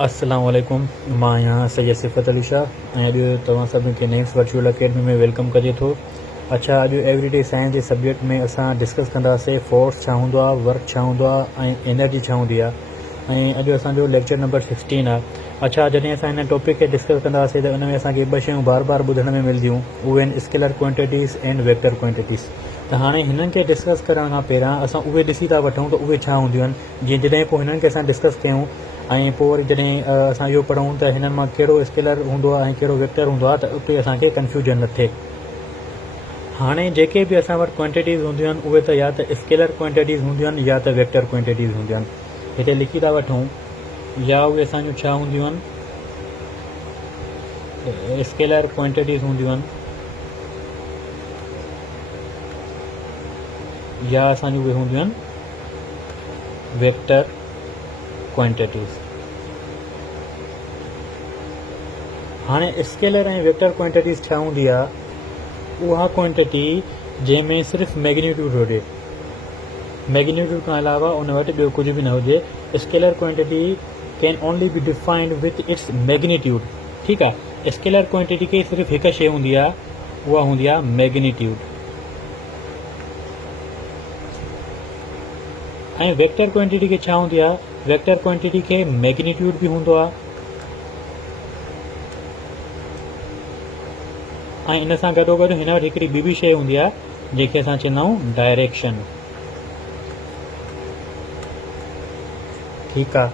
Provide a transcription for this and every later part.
अस्सलाम वालेकुम। मां यहाँ सैयद सिफ़त अली शाह ऐं अॼु तव्हां सभिनी खे नेक्स्ट वर्चुअल अकेडमी में वेलकम कजे थो। अच्छा, अॼु एवरीडे साइंस जे सब्जेक्ट में असां डिस्कस कंदासीं फोर्स छा हूंदो आहे, वर्क छा हूंदो आहे ऐं एनर्जी छा हूंदी आहे। ऐं अॼु असांजो लेक्चर नंबर 16 आहे। अच्छा, जॾहिं असां हिन टॉपिक खे डिस्कस कंदासीं त उन में असांखे ॿ शयूं बार बार ॿुधण में मिलंदियूं, उहे आहिनि scalar quantities and vector quantities. त हाणे हिननि खे डिस्कस करण खां पहिरियां असां उहे ॾिसी था वठूं त उहे छा हूंदियूं आहिनि, जीअं जॾहिं पोइ हिननि खे असां डिस्कस कयूं ऐं पोइ वरी जॾहिं असां इहो पढ़ूं त हिननि मां कहिड़ो स्केलर हूंदो आहे ऐं कहिड़ो वेक्टर हूंदो आहे, त उते असांखे कन्फ्यूजन न थिए। हाणे जेके बि असां वटि क्वांटिटीज़ हूंदियूं आहिनि उहे त या त स्केलर क्वांटिटीज़ हूंदियूं आहिनि या त वेक्टर क्वांटिटीज़ हूंदियूं आहिनि। हिते लिखी था वठूं, या उहे असांजूं छा हूंदियूं आहिनि, स्केलर क्वांटिटीज़ हूंदियूं आहिनि, या असांजूं उहे हूंदियूं आहिनि वेक्टर क्वांटिटीज़। हाणे स्केलर ऐं वेक्टर क्वांटिटीज़ छा हूंदी आहे, उहा क्वांटिटी जंहिंमें सिर्फ़ु मैग्नीट्यूड हुजे, मैग्नीट्यूड खां अलावा उन वटि ॿियो कुझु बि न हुजे। Scalar quantity can only be defined with its magnitude. ठीकु आहे, स्केलर क्वांटिटी खे सिर्फ़ु हिकु शइ हूंदी आहे, उहा हूंदी आहे मैग्नीट्यूड। ऐं वेक्टर क्वांटिटी खे छा हूंदी आहे, वेक्टर क्वांटिटी खे मैग्नीट्यूड बि हूंदो आहे ऐं इन सां गॾोगॾु हिन वटि हिकिड़ी ॿी बि शइ हूंदी आहे जंहिंखे असां चवंदा आहियूं डायरेक्शन। ठीकु आहे,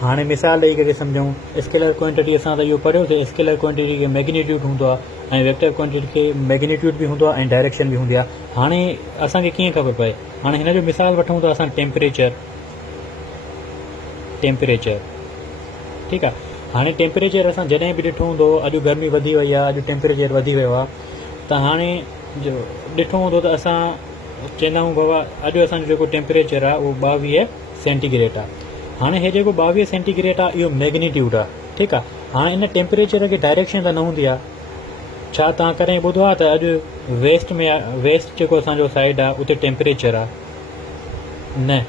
हाणे मिसाल ॾेई करे सम्झूं। स्केलर क्वांटिटी असां त इहो पढ़ियो त स्केलर क्वांटिटी खे मैग्नीट्यूड हूंदो आहे ऐं वेक्टर क्वांटिटी खे मैग्नीट्यूड बि हूंदो आहे ऐं डायरेक्शन बि हूंदी आहे। हाणे असांखे कीअं ख़बर पए, हाणे हिन जो मिसाल वठूं त असां टेम्परेचर, ठीकु आहे। हाणे टेम्परेचर असां जॾहिं बि ॾिठो हूंदो, अॼु गर्मी वधी वई आहे, अॼु टेम्परेचर वधी वियो आहे, त हाणे जो ॾिठो हूंदो त असां चवंदा आहियूं बाबा अॼु असांजो जेको टेम्परेचर आहे उहो 22 सेंटीग्रेड आहे। हाणे हे जेको 22 सेंटीग्रेड आहे इहो मैग्नीट्यूड आहे। ठीकु आहे, हाणे इन टेम्परेचर खे डायरेक्शन त न हूंदी आहे। छा तव्हां कॾहिं ॿुधो आहे त अॼु वेस्ट में आहे, वेस्ट जेको असांजो साइड आहे उते टेम्परेचर आहे? न।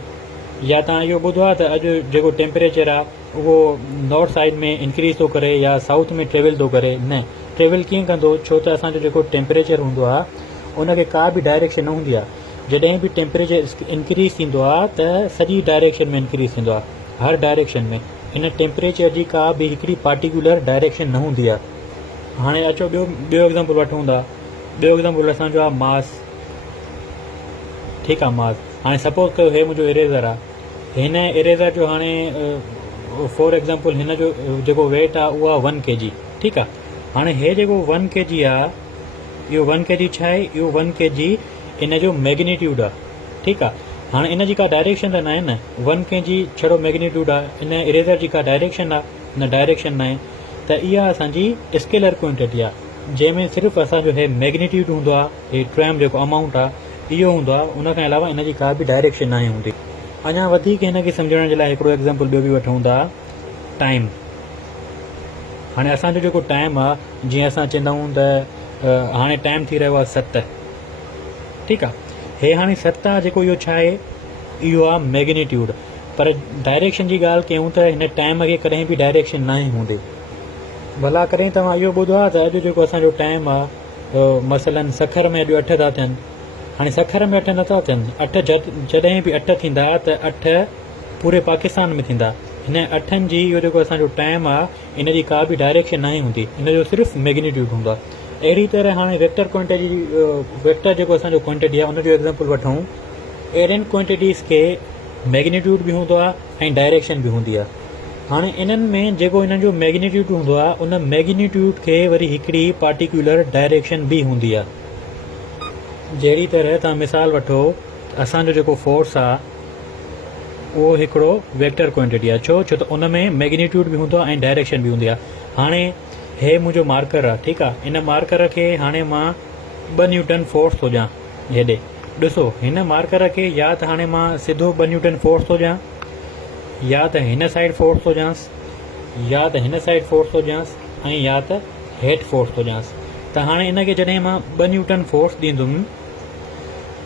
या तव्हां इहो ॿुधो आहे त अॼु जेको टेम्परेचर आहे उहो नॉर्थ साइड में इंक्रीज़ थो करे या साउथ में ट्रेवल थो करे? न। ट्रेवल कीअं कंदो, छो त असांजो जेको टेम्परेचर हूंदो आहे उनखे का बि डायरेक्शन न हूंदी आहे। जॾहिं बि टेम्परेचर इंक्रीज़ थींदो आहे त सॼी डायरेक्शन में इंक्रीज़ थींदो आहे, हर डायरेक्शन में। इन टेम्परेचर जी का बि हिकिड़ी पार्टिकुलर डायरेक्शन न हूंदी आहे। हाणे अचो ॿियो एग्ज़ाम्पल वठूं था। ॿियो एग्ज़ाम्पल असांजो आहे मास। ठीकु आहे, मास। हाणे सपोज़ कयो हे मुंहिंजो इरेज़र आहे, हिन इरेज़र जो हाणे फॉर एग्ज़ाम्पल हिन जो जेको वेट आहे उहा 1 kg। ठीकु आहे, हाणे हे जेको 1 kg आहे, इहो 1 kg छा आहे, इहो 1 kg इन जो मैग्नीट्यूड आहे। ठीकु आहे, हाणे इन जी का डायरेक्शन त न आहे न, 1 kg छड़ो मैग्नीट्यूड आहे, इन इरेज़र जी का डायरेक्शन आहे? न, डायरेक्शन न आहे। त इहा असांजी स्केलर क्वांटिटी आहे जंहिंमें सिर्फ़ु असांजो हे मैग्नीट्यूड हूंदो आहे, हे टाइम जेको अमाउंट आहे इहो हूंदो आहे, उन खां अलावा इन जी का बि डायरेक्शन न आहे हूंदी। अञा वधीक हिन खे सम्झण जे लाइ हिकिड़ो एग्ज़ाम्पल ॿियो बि वठूं था, टाइम। हाणे असांजो जेको टाइम आहे, जीअं असां चवंदा आहियूं त हाणे टाइम थी रहियो आहे 7। ठीकु आहे, हे हाणे 7 आहे जेको इहो छा आहे, इहो आहे मैग्नीट्यूड। पर डायरेक्शन जी ॻाल्हि कयूं त हिन टाइम खे कॾहिं बि डायरेक्शन न आहे हूंदी। भला कॾहिं तव्हां इहो ॿुधो आहे त अॼु जेको असांजो टाइम आहे, मसलन सखर में अॼु 8 था थियनि। हाणे सखर में 8 नथा थियनि, 8 जॾहिं बि 8 थींदा त 8 पूरे पाकिस्तान में थींदा। हिन 8 जी इहो जेको असांजो टाइम आहे इन जी का बि डायरेक्शन न आहे हूंदी, इन जो सिर्फ़ु मैग्नीट्यूड हूंदो आहे। अहिड़ी तरह हाणे वेक्टर क्वांटिटी, वेक्टर जेको असांजो क्वांटिटी आहे उनजो एग्ज़ाम्पल वठूं। अहिड़ियुनि क्वांटिटीज़ खे मैग्नीट्यूड बि हूंदो आहे ऐं डायरेक्शन बि हूंदी आहे। हाणे इन्हनि में जेको इन्हनि जो मैग्नीट्यूड हूंदो आहे, उन मैग्नीट्यूड खे वरी हिकिड़ी पार्टिकुलर डायरेक्शन बि हूंदी आहे। जहिड़ी तरह तव्हां मिसाल वठो, असांजो जेको फोर्स आहे उहो हिकिड़ो वेक्टर क्वांटिटी आहे। छो त उन में मैग्नीट्यूड बि हूंदो आहे ऐं डायरेक्शन बि हूंदी आहे। हाणे हे मुंहिंजो मार्कर आहे। ठीकु आहे, इन मार्कर खे हाणे मां 2 न्यूटन फोर्स थो ॾियां हेॾे। ॾिसो, हिन मार्कर खे या त हाणे मां सिधो 2 न्यूटन फोर्स थो ॾियां, या त हिन साइड फोर्स थो ॾियांसि, या त हिन साइड फोर्स थो ॾियांसि ऐं या त हेठि फोर्स थो ॾियांसि। त हाणे इन खे जॾहिं मां 2 न्यूटन फोर्स ॾींदुमि,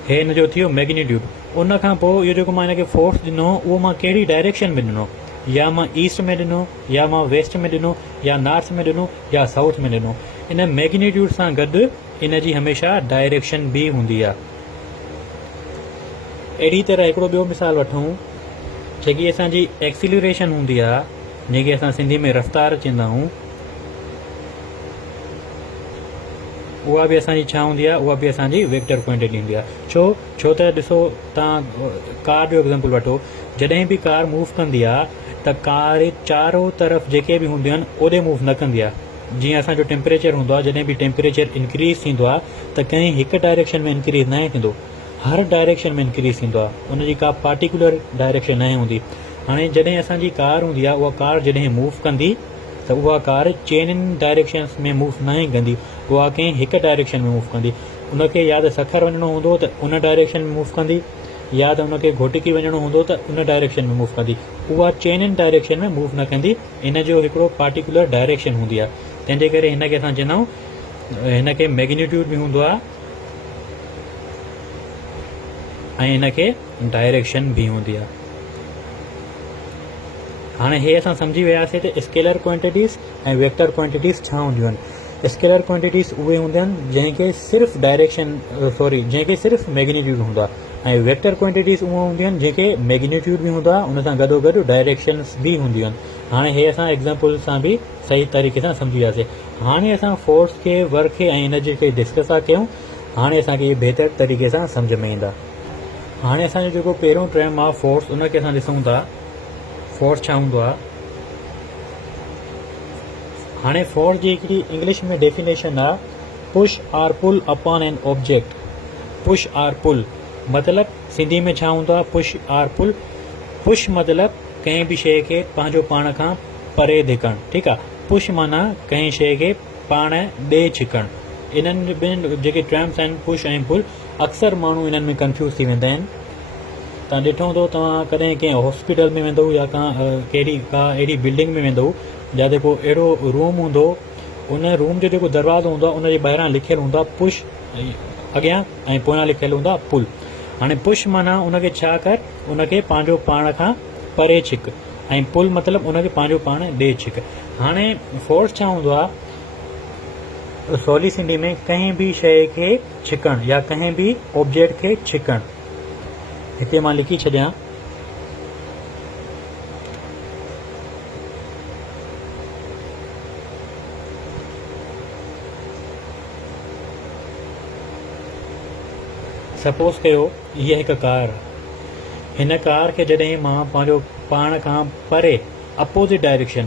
हे हिन जो थियो मैग्नीट्यूड। उन खां पोइ इहो जेको मां हिन खे फोर्स ॾिनो उहो मां कहिड़ी डायरेक्शन में ॾिनो, या मां ईस्ट में ॾिनो, या मां वेस्ट में ॾिनो, या नॉर्थ में ॾिनो, या साउथ में ॾिनो। इन मैग्नीट्यूड सां गॾु इन जी हमेशह डायरेक्शन बि हूंदी आहे। अहिड़ी तरह हिकिड़ो ॿियो मिसाल वठूं, जेकी असांजी एक्सीलरेशन हूंदी आहे, जंहिंखे असां सिंधी में रफ़्तार चवंदा आहियूं, उहा बि असांजी छा हूंदी आहे, उहा बि असांजी वेक्टर क्वांटिटी हूंदी आहे। छो त ॾिसो, तव्हां कार जो एग्ज़ाम्पल वठो, जॾहिं बि कार मूव कंदी आहे त कार चारों तरफ़ जेके बि हूंदियूं आहिनि ओॾे मूव न कंदी आहे। जीअं असांजो टेम्परेचर हूंदो आहे, जॾहिं बि टेम्परेचर इंक्रीज़ थींदो आहे त कंहिं हिकु डायरेक्शन में इंक्रीज़ न थींदो, हर डायरेक्शन में इंक्रीज़ थींदो आहे। उनजी का पार्टिकुलर डायरेक्शन न हूंदी। हाणे जॾहिं असांजी कार हूंदी आहे, उहा कार जॾहिं मूव कंदी त उहा कार चइनि डायरेक्शन्स में मूव न ई कंदी, उहा कंहिं हिकु डायरेक्शन में मूव कंदी। उनखे या त सखर वञिणो हूंदो त उन डायरेक्शन में मूव कंदी, या त उनखे घोटिकी वञिणो हूंदो त उन डायरेक्शन में मूव कंदी। उहा चइनि डायरेक्शन में मूव न कंदी। इन जो हिकिड़ो पार्टिकुलर डायरेक्शन हूंदी आहे। तंहिंजे करे हिनखे असां चवंदा आहियूं, हिनखे मैग्नीट्यूड बि हूंदो आहे ऐं हिनखे डायरेक्शन बि हूंदी आहे। हाणे हे असां सम्झी वियासीं त स्केलर क्वांटिटीज़ ऐं वेक्टर क्वांटिटीज़ छा हूंदियूं आहिनि। स्केलर क्वांटिटीज़ उहे हूंदियूं आहिनि जंहिंखे सिर्फ़ु जंहिंखे सिर्फ़ु मैग्नीट्यूड हूंदो आहे, ऐं वेक्टर क्वांटिटीज़ उहे हूंदियूं आहिनि जंहिंखे मैग्नीट्यूड बि हूंदो आहे, उन सां गॾोगॾु डायरेक्शन्स बि हूंदियूं आहिनि। हाणे हे असां एग्ज़ाम्पल सां बि सही तरीक़े सां सम्झी वियासीं। हाणे असां फोर्स खे, वर्क खे ऐं एनर्जी खे डिस्कस था कयूं। हाणे असांखे इहे बहितर तरीक़े सां सम्झ में ईंदा। हाणे असांजो जेको पहिरियों टर्म आहे फोर्स, उनखे असां ॾिसूं था। फोर्स छा हूंदो आहे? हाणे फोर्स जी हिकिड़ी इंग्लिश में डेफिनेशन आहे, push or pull upon an object. Push or pull मतिलब सिंधी में छा हूंदो आहे? पुश आर पुल। पुश मतिलब कंहिं बि शइ खे पंहिंजो पाण खां परे धिकणु, ठीकु आहे। पुश माना कंहिं शइ खे पाण ॾे छिकणु। इन्हनि ॿिनि जेके टर्म्स आहिनि, पुश ऐं पुल, अक्सर माण्हू इन्हनि में कंफ्यूज़ थी वेंदा आहिनि। तव्हां ॾिठो हूंदो, तव्हां कॾहिं कंहिं हॉस्पिटल में वेंदो या का अहिड़ी बिल्डिंग में वेंदो या जेको अहिड़ो रूम हूंदो, उन रूम जो जेको दरवाज़ो हूंदो आहे, उनजे ॿाहिरां लिखियलु हूंदो आहे पुश अॻियां, ऐं पोयां लिखियलु हूंदो आहे पुल। हाणे पुश माना उनखे छा कर, उनखे पंहिंजो पाण खां परे छिक, ऐं पुल मतिलबु उनखे पंहिंजो पाण ॾे छिक। हाणे फोर्स छा हूंदो आहे? सवली सिंधी में कंहिं बि शइ खे छिकणु या कंहिं बि ऑब्जेक्ट खे छिकणु। हिते मां लिखी छॾियां, सपोज़ कयो हीअ हिकु कार आहे। हिन कार खे जॾहिं मां पंहिंजो पाण खां परे अपोज़िट डायरेक्शन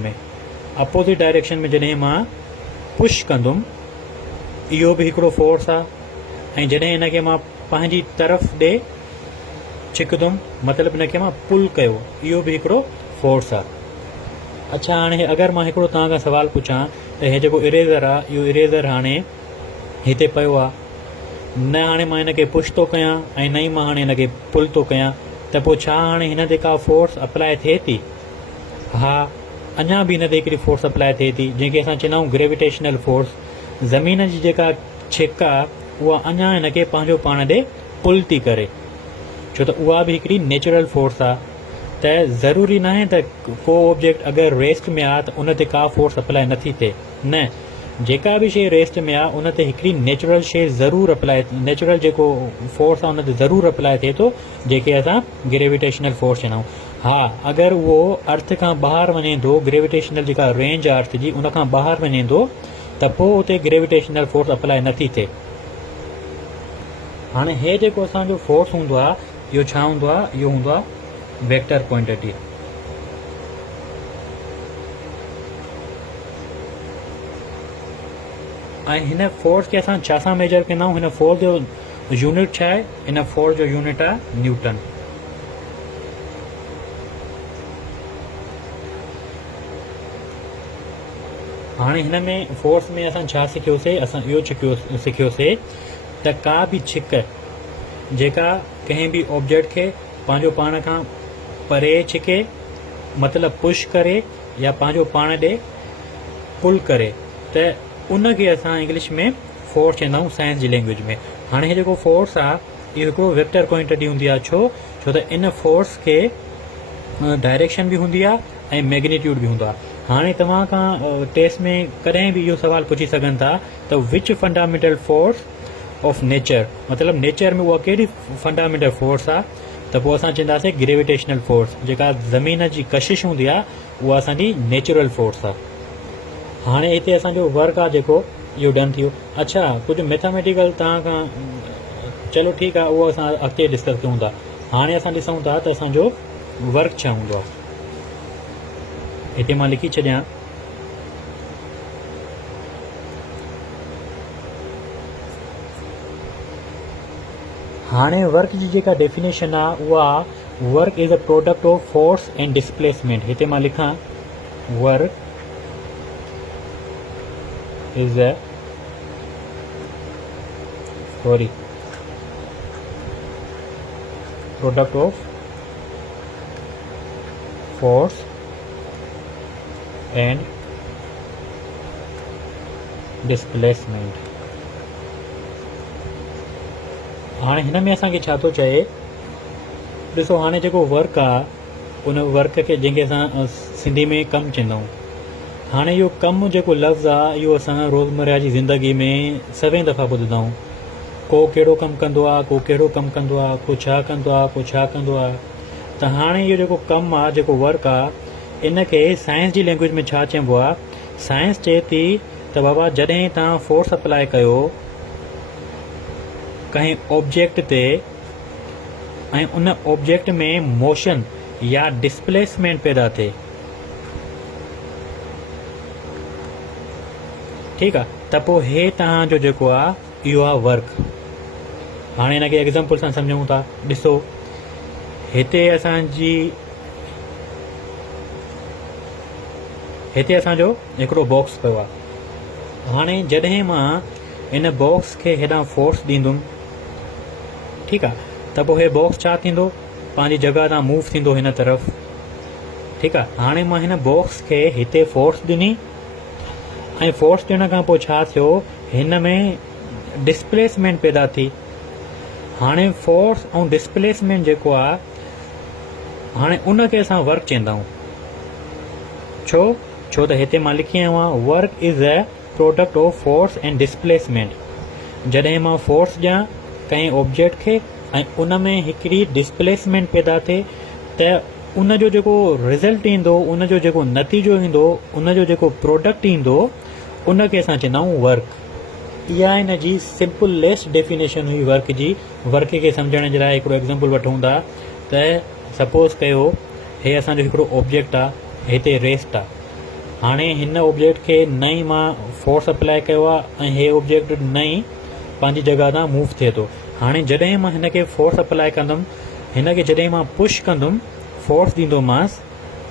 में जॾहिं मां पुश कंदुमि, इहो बि हिकिड़ो फोर्स आहे। ऐं जॾहिं हिनखे मां पंहिंजी तरफ़ ॾे छिकंदुमि, मतिलबु हिनखे मां पुल कयो, इहो बि हिकिड़ो फोर्स आहे। अच्छा, हाणे अगरि मां हिकिड़ो तव्हां खां सवालु पुछां त हे जेको इरेज़र आहे, इहो इरेज़र हाणे हिते पियो आहे, न हाणे मां हिनखे पुश थो कयां ऐं न ई मां हाणे हिनखे पुल थो कयां, त पोइ छा हाणे हिन ते का फोर्स अप्लाई थिए थी? हा, अञा बि हिन ते हिकिड़ी फोर्स अप्लाई थिए थी, जंहिंखे असां चवंदा आहियूं ग्रेविटेशनल फोर्स। ज़मीन जी जेका छिक आहे, उहा अञा हिनखे पंहिंजो पाण ॾे पुल थी करे, छो त उहा बि हिकिड़ी नेचुरल फोर्स आहे। त ज़रूरी न आहे त को ऑब्जेक्ट अगरि रेस्ट में आहे त उन ते का फोर्स अप्लाई नथी थिए, न। जेका बि शइ रेस्ट में आहे उन ते हिकिड़ी नेचुरल शइ ज़रूरु नेचुरल जेको फोर्स आहे उन ते ज़रूरु अप्लाई थिए थो, जेके असां ग्रेविटेशनल फोर्स चवंदा आहियूं। हा, अगरि उहो अर्थ खां ॿाहिरि वञे थो, ग्रेविटेशनल जेका रेंज आहे अर्थ जी, उन खां ॿाहिरि वञे थो, त पोइ उते ग्रेविटेशनल फोर्स अप्लाई नथी थिए। हाणे हे जेको असांजो फोर्स हूंदो आहे, इहो छा हूंदो आहे? इहो हूंदो आहे वेक्टर क्वांटिटी। ऐं हिन फोर्स खे असां छा सां मेजर कंदा आहियूं? हिन फोर्स जो यूनिट छा आहे? हिन फोर्स जो यूनिट आहे न्यूटन। हाणे हिन में फोर्स में असां छा सिखियोसीं? असां इहो सिखियोसीं त का बि छिक जेका कंहिं बि ऑब्जेक्ट खे पंहिंजो पाण खां परे छिके, मतिलबु पुश करे या पंहिंजो पाण ॾे पुल करे, त उनखे असां इंग्लिश में फोर्स चवंदा आहियूं, साइंस जी लैंग्वेज में। हाणे हे जेको फोर्स आहे, इहो हिकिड़ो वेक्टर क्वांटिटी हूंदी आहे। छो त इन फोर्स खे डायरेक्शन बि हूंदी आहे ऐं मैग्नीट्यूड बि हूंदो आहे। हाणे तव्हां खां टेस्ट में कॾहिं बि इहो सुवाल पुछी सघनि था त विच फंडामेंटल फोर्स ऑफ नेचर, मतिलबु नेचर में उहा कहिड़ी फंडामेंटल फोर्स आहे, त पोइ असां चवंदासीं ग्रेविटेशनल फोर्स। जेका ज़मीन जी कशिश हूंदी आहे उहा असांजी नेचुरल फोर्स आहे। हाणे हिते असांजो वर्क आहे जेको इहो डन थी वियो। अच्छा, कुझु मैथमेटिकल तव्हां खां चलो ठीकु आहे, उहो असां अॻिते डिस्कस कयूं था। हाणे असां ॾिसूं था त असांजो वर्क छा हूंदो आहे। हिते मां लिखी छॾियां हाणे वर्क जी जेका डेफिनेशन आहे उहा work is a product of force and displacement. हिते मां लिखां work is a product of force and displacement. हाणे हिन में असांखे छा थो चए, ॾिसो हाणे जेको वर्क आहे उन वर्क खे जंहिंखे असां सिंधी में कमु चवंदा आहियूं। हाणे इहो कमु जेको लफ़्ज़ आहे इहो असां रोज़मर्रा जी ज़िंदगी में सभई दफ़ा ॿुधंदा आहियूं। को कहिड़ो कमु कंदो आहे, को कहिड़ो कमु कंदो आहे, को छा कंदो आहे, को छा कंदो आहे। त हाणे इहो जेको कमु आहे, जेको वर्क आहे, इन खे साइंस जी लैंग्वेज में छा चइबो आहे? साइंस चए थी त बाबा जॾहिं तव्हां फोर्स अप्लाई कयो कंहिं ऑब्जेक्ट ते ऐं उन ऑब्जेक्ट में मोशन या डिस्प्लेसमेंट पैदा थिए, ठीकु आहे, त पोइ हे तव्हांजो जेको आहे इहो आहे वर्क। हाणे हिनखे एग्ज़ाम्पल सां सम्झूं था। ॾिसो हिते असांजो हिकिड़ो बॉक्स पियो आहे। हाणे जॾहिं मां इन बॉक्स खे हेॾां फोर्स ॾींदुमि, ठीकु आहे, त पोइ हे बॉक्स छा थींदो? पंहिंजी जॻह तां मूव थींदो हिन तरफ़, ठीकु आहे। हाणे मां हिन बॉक्स खे हिते फोर्स ॾिनी ऐं फोर्स ॾियण खां पोइ छा थियो? हिन में डिस्प्लेसमेंट पैदा थी। हाणे फोर्स ऐं डिस्प्लेसमेंट जेको आहे, हाणे उन खे असां वर्क चवंदा आहियूं। छो त हिते मां लिखी आयो आहियां work is a product of force and displacement. जॾहिं मां फोर्स ॾियां कंहिं ऑब्जेक्ट खे ऐं उन में हिकिड़ी डिस्प्लेसमेंट पैदा थिए, त उन जो जेको रिज़ल्ट ईंदो, उन जो जेको नतीजो ईंदो, उन जो जेको प्रोडक्ट ईंदो, उन खे असां चवंदा आहियूं वर्क। इहा हिन जी सिंपलेस्ट डेफिनेशन हुई वर्क जी। वर्क खे सम्झण जे लाइ हिकिड़ो एग्ज़ाम्पल वठूं था त सपोज़ कयो हे असांजो हिकिड़ो ऑब्जेक्ट आहे, हिते रेस्ट आहे। हाणे हिन ऑब्जेक्ट खे नई मां फोर्स अप्लाई कयो आहे ऐं हे ऑब्जेक्ट नई पंहिंजी जॻह तां मूव थिए थो। हाणे जॾहिं मां हिन खे फोर्स अप्लाई कंदुमि, हिन खे जॾहिं मां पुश कंदुमि, फोर्स ॾींदोमांसि,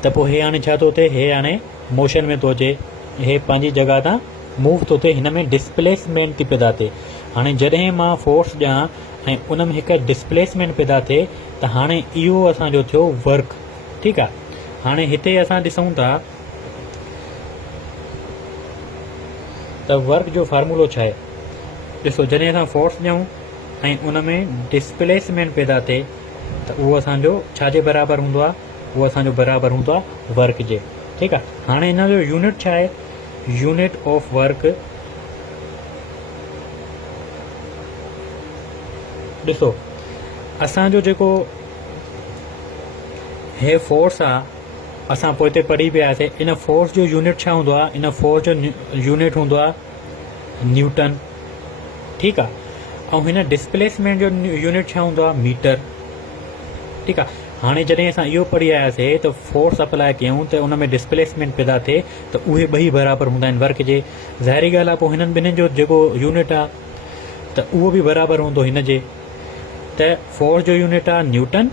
त पोइ हे हाणे छा थो थिए? हे हाणे मोशन में थो अचे, हे पंहिंजी जॻह तां मूव थो थिए, हिन में डिस्प्लेसमेंट थी पैदा थिए। हाणे जॾहिं मां फोर्स ॾियां ऐं उन में हिकु डिस्प्लेसमेंट पैदा थिए, त हाणे इहो असांजो थियो वर्क, ठीकु आहे। हाणे हिते असां ॾिसूं था त वर्क जो फार्मूलो छा आहे। ॾिसो जॾहिं असां फोर्स ॾियूं ऐं उन में डिस्प्लेसमेंट पैदा थिए, त उहो असांजो छाजे बराबरि हूंदो आहे? उहो असांजो बराबरि हूंदो आहे वर्क जे, ठीकु आहे। हाणे हिन जो यूनिट छा आहे? यूनिट ऑफ वर्क, ॾिसो असांजो जेको हे फोर्स आहे, असां पोइ हिते पढ़ी पिया हुआसीं, इन फोर्स जो यूनिट छा हूंदो आहे? इन फोर्स जो यूनिट हूंदो आहे न्यूटन, ठीकु आहे। ऐं हिन डिस्प्लेसमेंट जो यूनिट छा हूंदो आहे? मीटर, ठीकु आहे। हाणे जॾहिं असां इहो पढ़ी आयासीं त फोर्स अप्लाई कयूं त उन में डिस्प्लेसमेंट पैदा थिए, त उहे ॿई बराबरि हूंदा आहिनि वर्क जे। ज़ाहिरी ॻाल्हि आहे, पोइ हिननि ॿिन्हिनि जो जेको यूनिट आहे त उहो बि बराबरि हूंदो हिन जे। त फोर्स जो यूनिट आहे न्यूटन,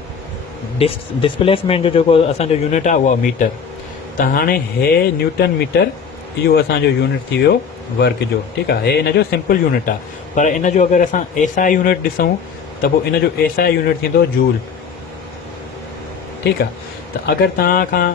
डिस्प्लेसमेंट जो जेको असांजो यूनिट आहे उहा मीटर। त हाणे हे न्यूटन मीटर इहो असांजो यूनिट थी वियो वर्क जो, ठीकु आहे। हे हिन जो सिंपल यूनिट आहे, पर इन जो अगरि असां एसआई यूनिट ॾिसूं त पोइ इन जो एसआई यूनिट थींदो जूल, ठीकु आहे। त अगरि तव्हां खां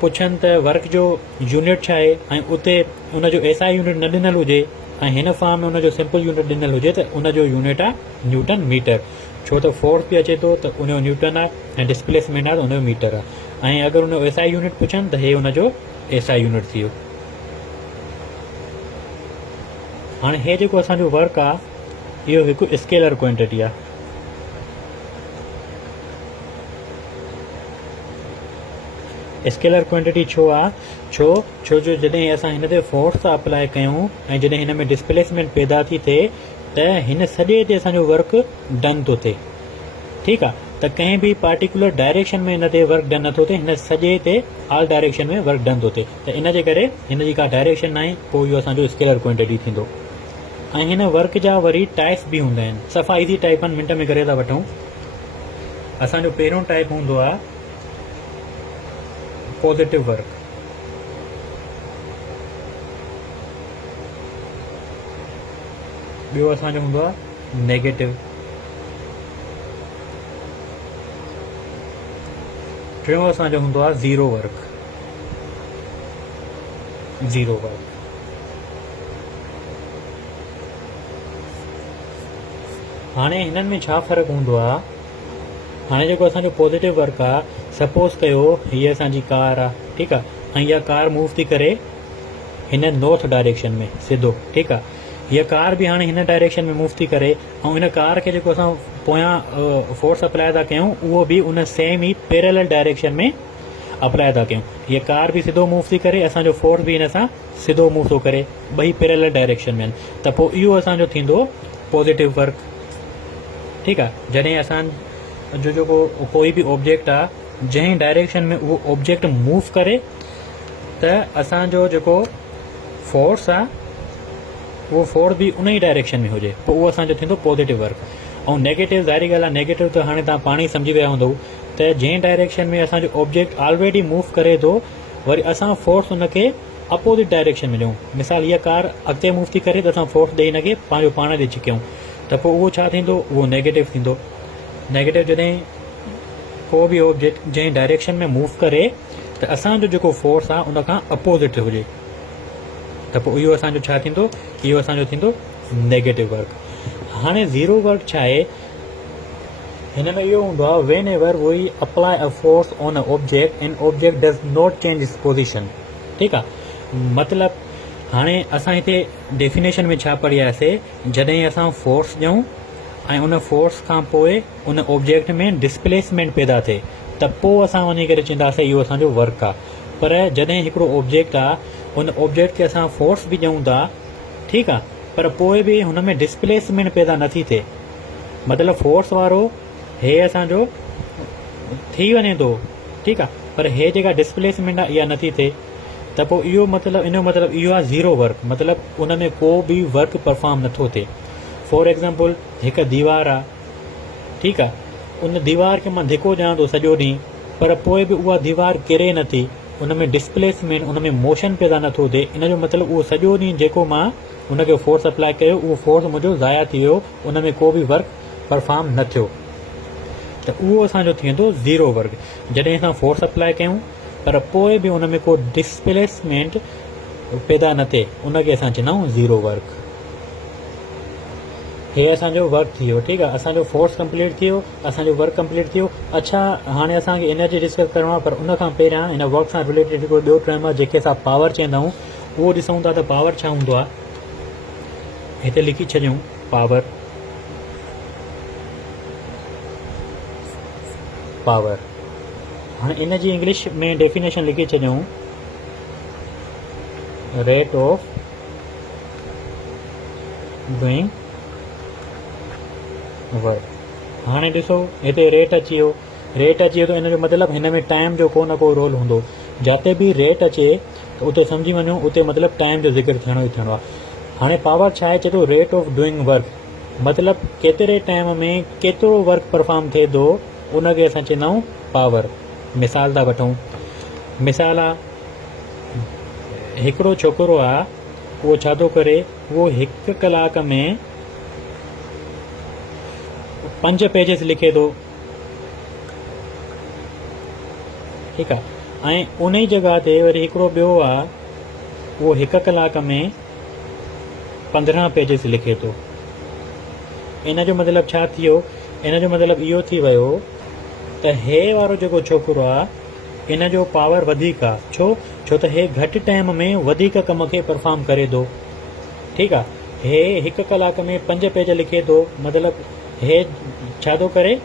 पुछनि त वर्क जो यूनिट छा आहे ऐं उते उन जो एसआई यूनिट न ॾिनल हुजे ऐं हिन फॉर्म में उन जो सिंपल यूनिट ॾिनल हुजे, त उन जो यूनिट आहे न्यूटन मीटर। छो त फोर्स बि अचे थो त उनजो न्यूटन आहे ऐं डिस्प्लेसमेंट आहे त उनजो मीटर आहे। ऐं अगरि हुन SI यूनिट पुछनि त हे हुनजो SI यूनिट थी वियो। हाणे हे जेको असांजो वर्क आहे इहो हिकु स्केलर क्वांटिटी आहे। स्केलर क्वांटिटी छो आहे? छो जो जॾहिं असां हिन ते फोर्स था अप्लाई कयूं ऐं जॾहिं हिन में डिस्प्लेसमेंट पैदा थी थिए त हिन सॼे ते असांजो वर्क डन थो थिए। ठीकु आहे, त कंहिं बि पार्टिकुलर डायरेक्शन में हिन ते वर्क डन नथो थिए, हिन सॼे ते ऑल डायरेक्शन में वर्क डन थो थिए। त इन जे करे हिन जी का डायरेक्शन न आहे, पोइ इहो असांजो स्केलर क्वांटिटी थींदो। ऐं हिन वर्क जा वरी टाइप्स बि हूंदा आहिनि। सफ़ा इज़ी टाइपनि मिंट में करे था वठूं। असांजो पहिरियों टाइप हूंदो आहे पॉजिटिव वर्क। ॿियो असांजो हूंदो आहे नेगेटिव। टियों असांजो हूंदो आहे ज़ीरो वर्क। हाणे हिननि में छा फ़र्क़ु हूंदो आहे? हाणे जेको असांजो पॉजिटिव वर्क आहे, सपोज़ कयो हीअ असांजी कार आहे, ठीकु आहे, ऐं इहा कार मूव थी करे हिन नॉर्थ डायरेक्शन में सिधो। ठीकु आहे, हीअ कार बि हाणे हिन डायरेक्शन में मूव थी करे, ऐं हिन कार खे जेको असां पोयां फोर्स अप्लाई था कयूं उहो बि उन सेम ई पैरेलल डायरेक्शन में अप्लाई था कयूं। हीअ कार बि सिधो मूव थी करे, असांजो फोर्स बि हिन सां सिधो मूव थो करे, ॿई पैरेलल डायरेक्शन में आहिनि। त पोइ इहो असांजो थींदो पॉजिटिव वर्क। ठीकु आहे, जॾहिं असांजो जेको कोई बि ऑब्जेक्ट आहे जंहिं डायरेक्शन में उहो ऑब्जेक्ट मूव करे त असांजो जेको फोर्स आहे उहो फोर्स बि उन ई डायरेक्शन में हुजे, पोइ उहो असांजो थींदो पॉजिटिव वर्क। ऐं नेगेटिव ज़ाहिरी ॻाल्हि आहे, नेगेटिव त हाणे तव्हां पाण ई सम्झी विया हूंदव त जंहिं डायरेक्शन में असांजो ऑब्जेक्ट ऑलरेडी मूव करे थो, वरी असां फोर्स हुनखे अपोज़िट डायरेक्शन में ॾियूं। मिसाल हीअ कार अॻिते मूव थी करे त असां फोर्स ॾेई हिनखे पंहिंजो पाण ॾे छिकियूं, त पोइ उहो छा थींदो? उहो नेगेटिव थींदो। नेगेटिव जॾहिं को बि ऑब्जेक्ट जंहिं डायरेक्शन में मूव करे त असांजो जेको फोर्स आहे उन खां अपोज़िट हुजे, त पोइ इहो असांजो छा थींदो? इहो असांजो थींदो नेगेटिव वर्क। हाणे ज़ीरो वर्क छा आहे? हिन में इहो हूंदो आहे whenever we apply a force on a object and object does not change its position. ठीकु आहे, मतिलबु हाणे असां हिते डेफिनेशन में छा पढ़ियासीं? जॾहिं असां फोर्स ॾियूं ऐं उन फोर्स खां पोइ उन ऑब्जेक्ट में डिस्प्लेसमेंट पैदा थिए त पोइ असां वञी करे चवंदासीं इहो असांजो वर्क आहे। पर जॾहिं हिकिड़ो ऑब्जेक्ट आहे, उन ऑब्जेक्ट खे असां फोर्स बि ॾियूं था, ठीकु आहे, पर पोइ बि हुन में डिस्प्लेसमेंट पैदा नथी थिए, मतिलबु फोर्स वारो हे असांजो थी वञे थो, ठीकु आहे, पर हे जेका डिस्प्लेसमेंट आहे इहा नथी थिए, त पोइ इहो मतिलबु इन जो मतिलबु इहो आहे ज़ीरो वर्क। मतिलबु उन में को बि वर्क परफॉर्म नथो थिए। फॉर एग्ज़ाम्पल हिकु दीवार आहे, ठीकु आहे, उन दीवार खे मां धिको ॾियां थो सॼो ॾींहुं, पर पोइ बि उहा दीवार किरे नथी, उन में डिस्प्लेसमेंट, उन में मोशन पैदा नथो थिए। इन जो मतिलबु उहो सॼो ॾींहुं जेको मां उनखे फोर्स अप्लाई कयो उहो फोर्स मुंहिंजो ज़ाया थी वियो, उन में को बि वर्क परफॉर्म न थियो, त उहो असांजो थी वेंदो ज़ीरो वर्क। जॾहिं असां फोर्स अप्लाई कयूं पर पोइ बि उन में को डिस्प्लेसमेंट पैदा न थिए, उनखे असां चवंदा आहियूं ज़ीरो वर्क। हे असांजो वर्क थी वियो। ठीकु आहे, असांजो फोर्स कंप्लीट थी वियो, असांजो वर्क कंप्लीट थी वियो। अच्छा, हाणे असांखे एनर्जी डिस्कस करिणो आहे, पर उन खां पहिरियां हिन वर्क सां रिलेटेड हिकिड़ो ॿियो टर्म आहे जंहिंखे असां पावर चवंदा आहियूं, उहो ॾिसूं था त पावर छा हूंदो आहे। हिते लिखी छॾियूं पावर। पावर हाणे इन जी इंग्लिश में डेफिनेशन लिखी छॾियूं, रेट ऑफ डूइंग वर्क। हाणे ॾिसो हिते रेट अची वियो, रेट अची वियो त इन जो मतिलबु हिन में टाइम जो को न को रोल हूंदो। जिते बि रेट अचे त उते सम्झी वञो उते मतिलबु टाइम जो ज़िक्र थियणो ई थियणो आहे। हाणे पावर छा आहे? चए थो रेट ऑफ डूइंग वर्क, मतिलबु केतिरे टाइम में केतिरो वर्क परफॉर्म थिए थो, उनखे असां चवंदा आहियूं पावर। मिसाल था वठूं, मिसाल आहे हिकिड़ो छोकिरो आहे, उहो छा थो करे, उहो 1 कलाक में 5 पेजिस लिखे थो, ठीकु आहे, ऐं उन ई जॻह ते वरी हिकिड़ो ॿियो आहे, उहो 1 कलाक में 15 पेजिस लिखे थो। इन जो मतिलबु छा थी वियो? इन जो मतिलबु इहो थी वियो त हे वारो जेको छोकिरो आहे इन जो पावर वधीक आहे। छो छो त हे घटि टाइम में वधीक कम खे परफॉर्म करे थो। ठीकु आहे, हे 1 कलाक में 5 पेज लिखे थो, मतिलबु हे छा थो करे,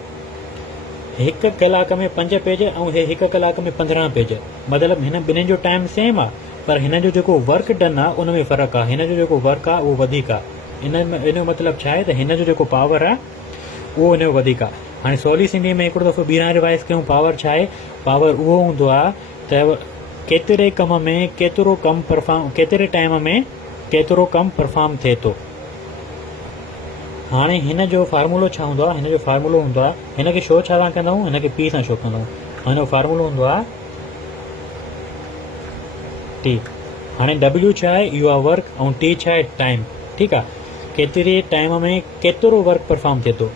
1 कलाक में 5 पेज ऐं हे 1 कलाक में 15 पेज, मतिलबु हिन ॿिन्हिनि जो टाइम सेम आहे, पर हिन जो जेको वर्क डन आहे उन में फ़र्क़ु आहे। हिन जो जेको वर्क आहे उहो वधीक आहे। इन जो मतिलबु छा आहे त हिन जो जेको पावर आहे उहो हिन जो वधीक आहे। हाणे सवली सिंधी में हिकिड़ो दफ़ो ॿीहर रिवाइज़ कयूं, पावर छा आहे? पावर उहो हूंदो आहे त केतिरे कम में केतिरो कमु परफॉर्म, केतिरे टाइम में केतिरो कमु परफॉर्म थिए थो। हाणे हिन जो फार्मूलो छा हूंदो आहे? हिन जो फार्मूलो हूंदो आहे, हिन खे शो छा कंदा आहियूं, हिन खे पी सां शो कंदा आहियूं। हिन जो फार्मूलो हूंदो आहे टी। हाणे डब्ल्यू छा आहे? यू आर वर्क, ऐं टी छा आहे? टाइम। ठीकु आहे, केतिरे टाइम में केतिरो वर्क परफॉर्म थिए थो।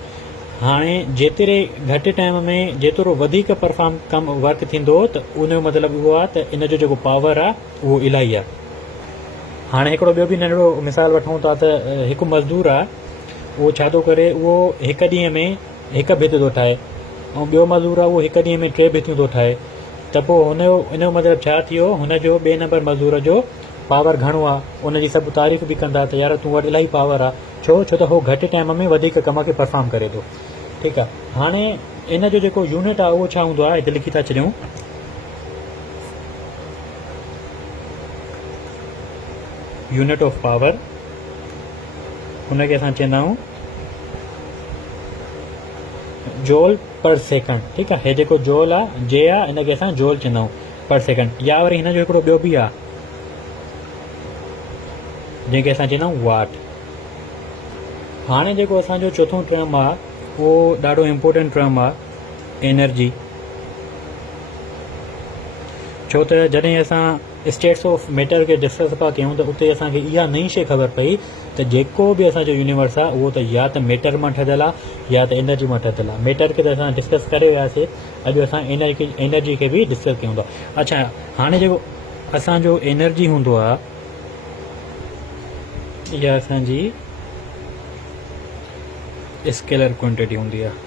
हाणे जेतिरे घटि टाइम में जेतिरो वधीक परफॉर्म कमु वर्क थींदो त उन जो मतिलबु उहो आहे त इन जो जेको पावर आहे उहो इलाही आहे। हाणे हिकिड़ो ॿियो बि नंढिड़ो मिसाल वठूं था त हिकु मज़दूर आहे, उहो छा थो करे, उहो हिकु ॾींहं में 1 भित थो ठाहे, ऐं ॿियो मज़दूर आहे उहो हिकु ॾींहं में 3 भितियूं थो ठाहे। त पोइ इन जो मतिलबु छा थियो, हुनजो ॿिए नंबर मज़दूर जो पावर घणो आहे, उनजी सभु तारीफ़ बि कंदा त यार तूं वटि इलाही पावर आहे। छो छो त उहो घटि टाइम में वधीक कम खे परफॉर्म करे थो। ठीकु आहे, हाणे इन जो जेको यूनिट आहे उहो छा हूंदो आहे, हिते लिखी था छॾियूं, यूनिट ऑफ पावर, हुनखे असां चवंदा आहियूं जोल पर सेकंड। ठीकु आहे, हे जेको जोल आहे, जे आहे, हिनखे असां जोल चवंदा आहियूं पर सेकंड। या वरी हिन जो हिकिड़ो ॿियो बि आहे जंहिंखे असां चवंदा आहियूं वाट। हाणे जेको असांजो चोथों टर्म आहे उहो ॾाढो इम्पोर्टेंट टर्म आहे, एनर्जी। छो त जॾहिं असां स्टेट्स ऑफ मैटर खे डिस्कस पिया कयूं त उते असांखे इहा नई शइ ख़बर पई त जेको बि असांजो यूनिवर्स आहे उहो त या त मैटर मां ठहियलु आहे या त एनर्जी मां ठहियलु आहे। मैटर खे त असां डिस्कस करे वियासीं, अॼु असां एनर्जी खे बि डिस्कस कयूं था। अच्छा, हाणे जेको असांजो एनर्जी हूंदो आहे, इहा असांजी स्केलर क्वांटिटी हूंदी आहे।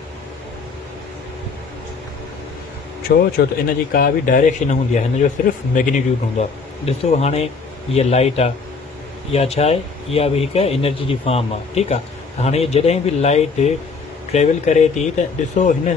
छो छो त इन जी का बि डायरेक्शन न हूंदी आहे, हिन जो सिर्फ़ु मैग्नीट्यूड हूंदो आहे। ॾिसो हाणे इहा लाइट आहे, इहा छा आहे, इहा बि हिकु एनर्जी जी फॉर्म आहे। ठीकु आहे, हाणे जॾहिं बि लाइट ट्रेवल करे थी त ॾिसो हिन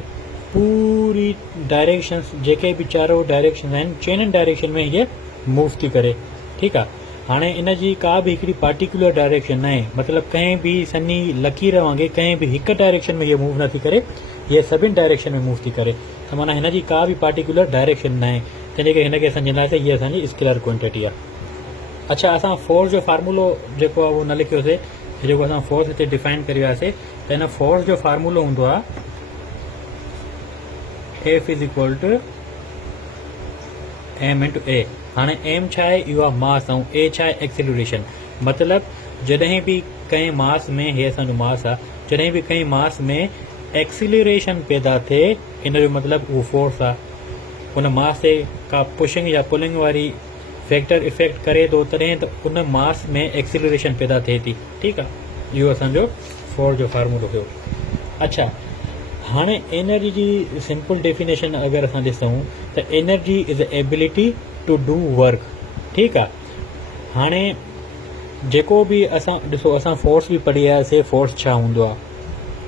पूरी डायरेक्शन्स, जेके बि चारो डायरेक्शन आहिनि, चइनि डायरेक्शन में हीअ मूव थी करे। ठीकु आहे, हाणे इन जी का बि हिकिड़ी पार्टिकुलर डायरेक्शन न आहे, मतिलबु कंहिं बि सन्ही लकीर वांगुरु कंहिं बि हिकु डायरेक्शन में हीअ मूव नथी करे, हीअ सभिनि डायरेक्शन में मूव थी करे। त माना हिन जी का बि पार्टिकुलर डायरेक्शन न आहे, तंहिंजे करे हिनखे सम्झंदासीं हीअ असांजी स्केलर क्वांटिटी आहे। अच्छा, असां फोर्स जो फार्मूलो जेको आहे उहो न लिखियोसीं, जेको असां फोर्स हिते डिफाइन करे वियासीं, त हिन फोर्स जो फार्मूलो हूंदो आहे F is equal to m into a. हाणे m छा आहे, इहो आहे मास, ऐं a छा आहे, एक्सेलरेशन। मतिलबु जॾहिं बि कंहिं मास में, हे असांजो मास आहे, जॾहिं बि कंहिं मास में एक्सेलरेशन पैदा थिए, हिन जो मतिलबु उहो फोर्स आहे। उन मास ते का पुशिंग या पुलिंग वारी फैक्टर इफेक्ट करे थो, तॾहिं त उन मास में एक्सेलरेशन पैदा थिए थी। ठीकु आहे, इहो असांजो फोर्स जो फार्मूलो हुयो। अच्छा, हाणे एनर्जी जी सिंपल डेफिनेशन अगरि असां ॾिसूं त energy is a ability to do work. ठीकु आहे, हाणे जेको बि असां ॾिसो, असां फोर्स बि पढ़ी आयासीं, फोर्स छा हूंदो आहे,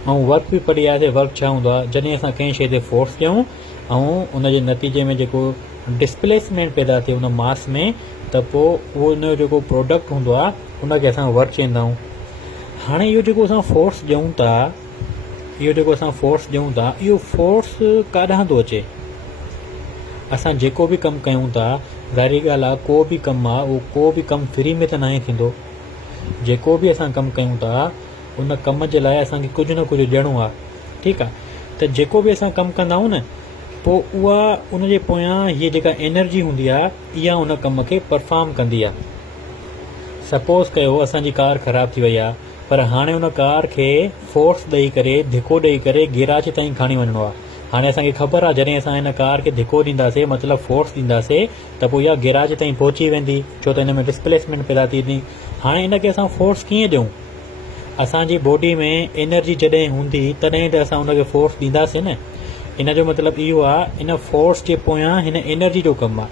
ऐं वर्क बि पढ़ी आयासीं, वर्क छा हूंदो आहे। जॾहिं असां कंहिं शइ ते फोर्स ॾियूं ऐं उनजे नतीजे में जेको डिस्प्लेसमेंट पैदा थिए उन मास में, त पोइ उहो उन जो जेको प्रोडक्ट हूंदो आहे उनखे असां वर्क चवंदा आहियूं। हाणे इहो जेको असां फोर्स ॾियूं था, इहो फोर्स काॾां थो अचे? असां जेको बि कमु कयूं था, ज़ाहिरी ॻाल्हि आहे, को बि कमु आहे उहो को बि कमु फ्री में त न ई थींदो। जेको बि असां कमु कयूं था उन कम जे लाइ असांखे कुझु न कुझु ॾियणो आहे। ठीकु आहे, त जेको बि असां कमु कंदा आहियूं न, पोइ उहा उनजे पोयां हीअ जेका एनर्जी हूंदी आहे, इहा उन कम खे परफॉर्म कंदी आहे। सपोज़ कयो असांजी कार ख़राबु थी वई आहे, पर हाणे उन कार खे फोर्स ॾेई करे, धिको ॾेई करे गैराज ताईं खणी वञिणो आहे। हाणे असांखे ख़बर आहे जॾहिं असां हिन कार खे धिको ॾींदासीं, मतिलबु फोर्स ॾींदासीं, त पोइ इहा गैराज ताईं पहुची वेंदी, छो त हिन में डिस्प्लेसमेंट पैदा थींदी। हाणे इनखे असां फोर्स कीअं ॾियूं? असांजी बॉडी में एनर्जी जॾहिं हूंदी तॾहिं त असां उनखे फोर्स ॾींदासीं न। इन जो मतिलबु इहो आहे इन फोर्स जे पोयां हिन एनर्जी जो कमु आहे।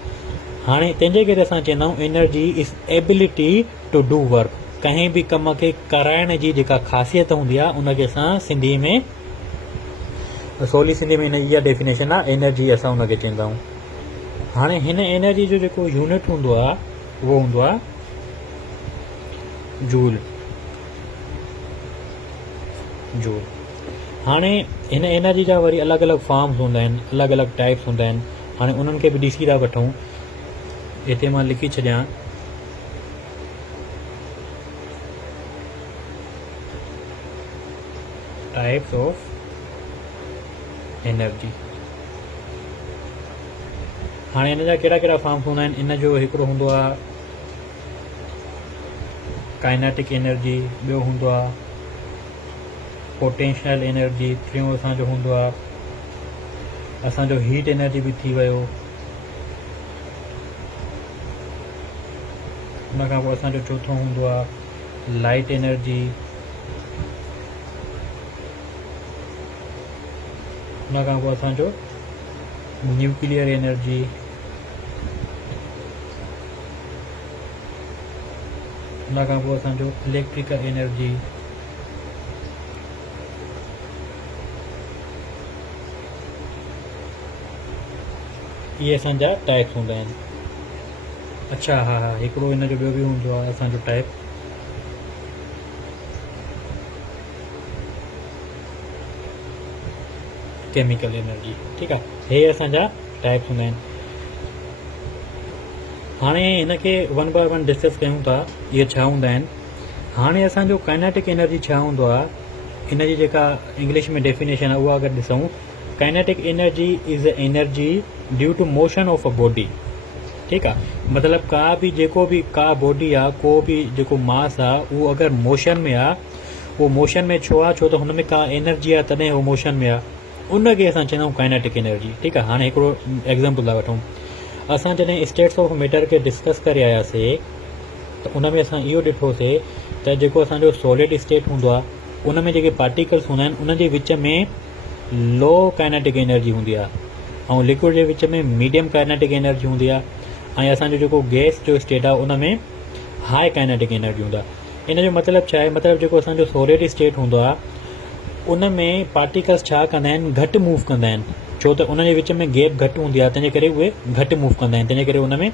हाणे तंहिंजे करे असां चवंदा आहियूं energy is ability to do work. कंहिं बि कम खे कराइण जी जेका ख़ासियत हूंदी आहे उनखे असां सिंधी में, सवली सिंधी में, इहा डेफिनेशन आहे एनर्जी असां उनखे चवंदा आहियूं। हाणे हिन एनर्जी जो जेको यूनिट हूंदो आहे उहो हूंदो आहे जूल। जूल। हाणे हिन एनर्जी जा वरी अलॻि अलॻि फॉर्म्स हूंदा आहिनि, अलॻि अलॻि टाइप्स हूंदा आहिनि। हाणे उन्हनि खे बि ॾिसी था वठूं। हिते मां लिखी छॾियां टाइप्स ऑफ एनर्जी। हाणे हिन जा कहिड़ा कहिड़ा फॉर्म्स हूंदा आहिनि। इन जो हिकिड़ो हूंदो आहे काइनेटिक एनर्जी, ॿियो हूंदो आहे पोटेंशियल एनर्जी, टियों असांजो हूंदो आहे असांजो हीट एनर्जी बि थी वियो। उन खां पोइ असांजो चौथों हूंदो आहे लाइट एनर्जी। उन खां पोइ असांजो न्यूक्लियर एनर्जी। उन खां पोइ असांजो इलेक्ट्रिकल एनर्जी। इहे असांजा टाइप्स हूंदा आहिनि। अच्छा, हा हा, हिकिड़ो हिन जो ॿियो बि हूंदो आहे असांजो टाइप केमिकल एनर्जी। ठीकु आहे, हे असांजा टाइप्स हूंदा आहिनि। हाणे हिनखे वन बाय वन डिस्कस कयूं था, इहे छा हूंदा आहिनि। हाणे असांजो काइनेटिक एनर्जी छा हूंदो आहे, इन जी जेका इंग्लिश में डेफिनेशन आहे उहा अगरि ॾिसूं, kinetic energy is a energy due to motion of a body. ठीकु आहे, मतिलबु का बॉडी आहे, को बि जेको मास आहे उहो अगरि मोशन में आहे, उहो मोशन में छो आहे, छो त हुन में का एनर्जी आहे तॾहिं उहो मोशन में आहे, उनखे असां चवंदा आहियूं काइनेटिक एनर्जी। ठीकु आहे, हाणे हिकिड़ो एग्ज़ाम्पल था वठूं। असां जॾहिं स्टेट्स ऑफ मैटर खे डिस्कस करे आयासीं त उन में असां इहो ॾिठोसीं त जेको असांजो सॉलिड स्टेट हूंदो आहे उन में जेके पार्टिकल्स हूंदा आहिनि उन जे विच में लो काइनेटिक एनर्जी हूंदी आहे, ऐं लिक्विड जे विच में मीडियम काइनेटिक एनर्जी हूंदी आहे, ऐं असांजो जेको गैस जो स्टेट आहे उन में हाई काइनेटिक एनर्जी हूंदो आहे। इन जो मतिलबु छा आहे, मतिलबु जेको असांजो सॉलिड स्टेट हूंदो आहे उन में पार्टिकल्स छा कंदा आहिनि, घटि मूव कंदा आहिनि, छो त उन जे विच में गैप घटि हूंदी आहे, तंहिंजे करे उहे घटि मूव कंदा आहिनि, तंहिंजे करे उन में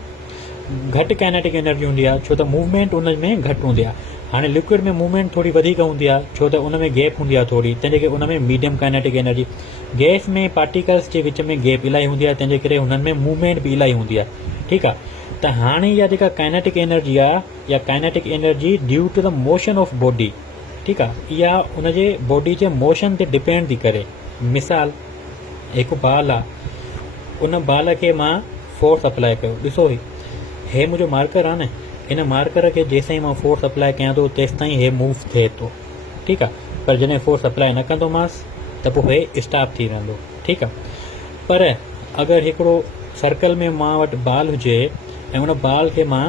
घटि काइनेटिक एनर्जी हूंदी आहे, छो त मूवमेंट उन में घटि हूंदी आहे। हाणे लिक्विड में मूवमेंट थोड़ी वधीक हूंदी आहे, छो त उन में गैप हूंदी आहे थोड़ी, तंहिंजे करे उन में मीडियम काइनेटिक एनर्जी। गैस में पार्टिकल्स जे विच में गैप इलाही हूंदी आहे, तंहिंजे करे हुननि में मूवमेंट बि इलाही हूंदी आहे। ठीकु आहे, त हाणे इहा जेका काइनेटिक एनर्जी आहे या kinetic energy due to the motion of body, ठीकु आहे, इहा उन जे बॉडी जे मोशन ते डिपेंड थी करे। मिसाल, हिकु बाल आहे, उन बाल खे मां फोर्स अप्लाई कयो, ॾिसो हे मुंहिंजो मार्कर आहे न, हिन मार्कर खे जेसिताईं मां फोर्स अप्लाई कयां थो तेसिताईं हे मूव थिए थो। ठीकु आहे, पर जॾहिं फोर्स अप्लाई न कंदोमांसि त पोइ हे स्टॉप थी वेंदो। ठीकु आहे, पर अगरि हिकिड़ो सर्कल में मां वटि बाल हुजे ऐं उन बाल खे मां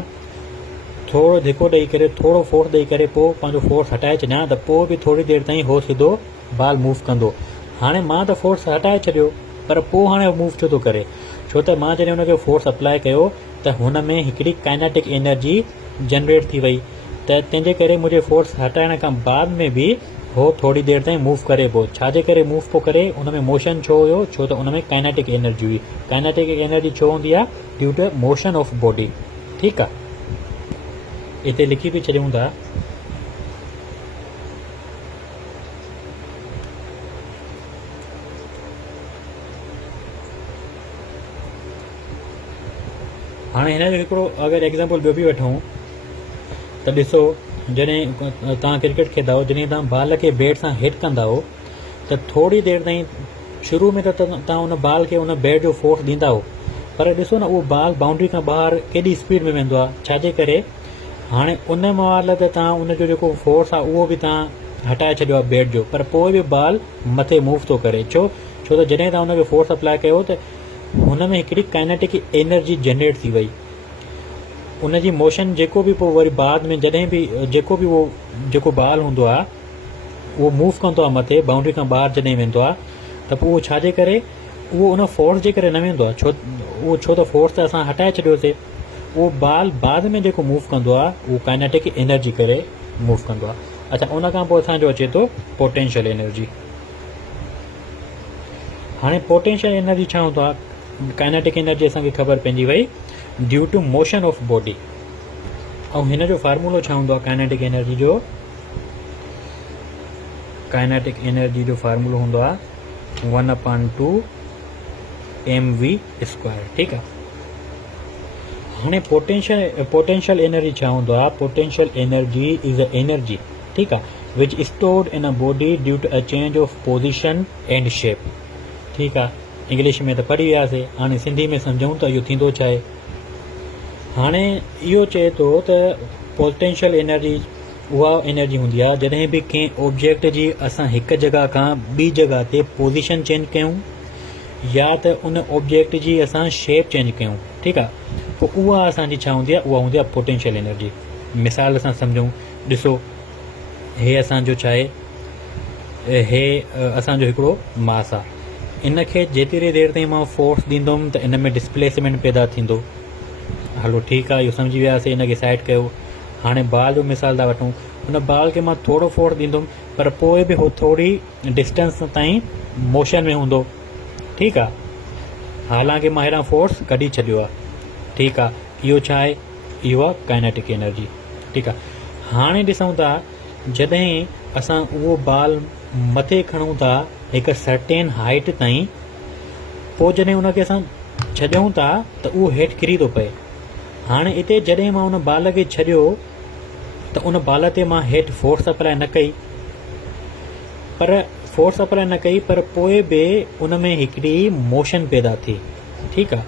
थोरो धिको ॾेई करे, थोरो फोर्स ॾेई करे पोइ पंहिंजो फोर्स हटाए छॾियां त पोइ बि थोरी देरि ताईं हो सिधो बाल मूव कंदो। हाणे मां त फोर्स हटाए छॾियो, पर पोइ हाणे मूव छो थो करे, छो त मां जॾहिं हुनखे फोर्स अप्लाई कयो त हुन में हिकिड़ी काइनेटिक एनर्जी जनरेट थी वई, त तंहिंजे करे मुंहिंजे फोर्स हटाइण खां बाद में बि हो थोरी देरि ताईं मूव करे पियो। छाजे करे मूव पियो करे, उन में मोशन छो हुयो, छो त उन में काइनेटिक एनर्जी हुई। काइनेटिक एनर्जी छो हूंदी आहे, due to motion of body. ठीकु आहे, हिते लिखी बि छॾियूं था। हाणे हिन जो हिकिड़ो अगरि एग्ज़ाम्पल ॿियो बि वठूं त ॾिसो, जॾहिं तव्हां क्रिकेट खेॾंदा हो, जॾहिं तव्हां बाल खे बैट सां हिट कंदा हो त थोरी देरि ताईं शुरू में त तव्हां उन बाल खे उन बैट जो फोर्स ॾींदा हो, पर ॾिसो न उहो बाल बाउंड्री खां ॿाहिरि केॾी स्पीड में वेंदो आहे। छाजे करे, हाणे उन महिल त तव्हां उनजो जेको फोर्स आहे उहो बि तव्हां हटाए छॾियो आहे बैट जो, पर पोइ बि बाल मथे मूव थो करे। छो त जॾहिं तव्हां उनखे फोर्स अप्लाई कयो त हुन में हिकिड़ी काइनेटिक एनर्जी जनरेट थी वई, उन जी मोशन जेको बि पोइ वरी बाद में जॾहिं बि जेको बि उहो जेको बाल हूंदो आहे उहो मूव कंदो आहे मथे बाउंड्री खां ॿाहिरि जॾहिं वेंदो आहे त पोइ उहो छाजे करे, उहो उन फोर्स जे करे न वेंदो आहे, छो त फोर्स त असां हटाए छॾियोसीं। उहो बाल बाद में जेको मूव कंदो आहे उहो काइनेटिक एनर्जी करे मूव कंदो आहे। अच्छा, उन खां पोइ असांजो अचे थो पोटेंशियल एनर्जी। हाणे पोटेंशियल एनर्जी छा हूंदो आहे? काइनेटिक एनर्जी असांखे ख़बर पइजी वई due to motion of body. ऐं हिन जो फार्मूलो छा हूंदो आहे काइनेटिक एनर्जी जो? काइनेटिक एनर्जी जो फार्मूलो हूंदो आहे 1/2 mv²। ठीकु आहे। हाणे पोटेंशियल एनर्जी छा हूंदो आहे? Potential energy is a energy, ठीकु आहे, विच stored in a body due to a change of position and shape. ठीकु आहे, इंग्लिश में त पढ़ी वियासीं, हाणे सिंधी में सम्झूं त इहो थींदो छा आहे। हाणे इहो चए थो त पोटेंशियल एनर्जी उहा एनर्जी हूंदी आहे जॾहिं बि कंहिं ऑब्जेक्ट जी असां हिकु जॻह खां ॿी जॻह ते पोज़ीशन चेंज कयूं या त उन ऑब्जेक्ट जी असां शेप चेंज कयूं। ठीकु आहे, पोइ उहा असांजी छा हूंदी आहे? उहा हूंदी आहे पोटेंशियल एनर्जी। मिसाल असां सम्झूं, ॾिसो हे असांजो छा आहे, हे असांजो हिकिड़ो मास आहे। इन खे जेतिरी देरि ताईं मां फोर्स ॾींदुमि त इन में डिस्प्लेसमेंट पैदा थींदो। हलो ठीकु आहे, इहो सम्झी वियासीं, इन खे साइड कयो। हाणे बाल जो मिसाल था वठूं, उन बाल खे मां थोरो फोर्स ॾींदुमि पर पोइ बि उहो थोरी डिस्टेंस ताईं मोशन में हूंदो। ठीकु आहे, हालांकि मां हेॾां फोर्स कढी छॾियो आहे। ठीकु आहे, इहो छा आहे? इहो आहे काइनेटिक एनर्जी। ठीकु आहे, हाणे ॾिसूं था जॾहिं असां उहो बाल मथे खणूं था हिकु सर्टेन हाइट ताईं, पोइ जॾहिं उनखे असां छॾियूं था त उहो हेठि किरी थो पए। हाणे हिते जॾहिं मां उन बाल खे छॾियो त उन बाल ते मां हेठि फोर्स अप्लाई न कई, पर पोइ बि उन में हिकिड़ी मोशन पैदा थी। ठीकु आहे,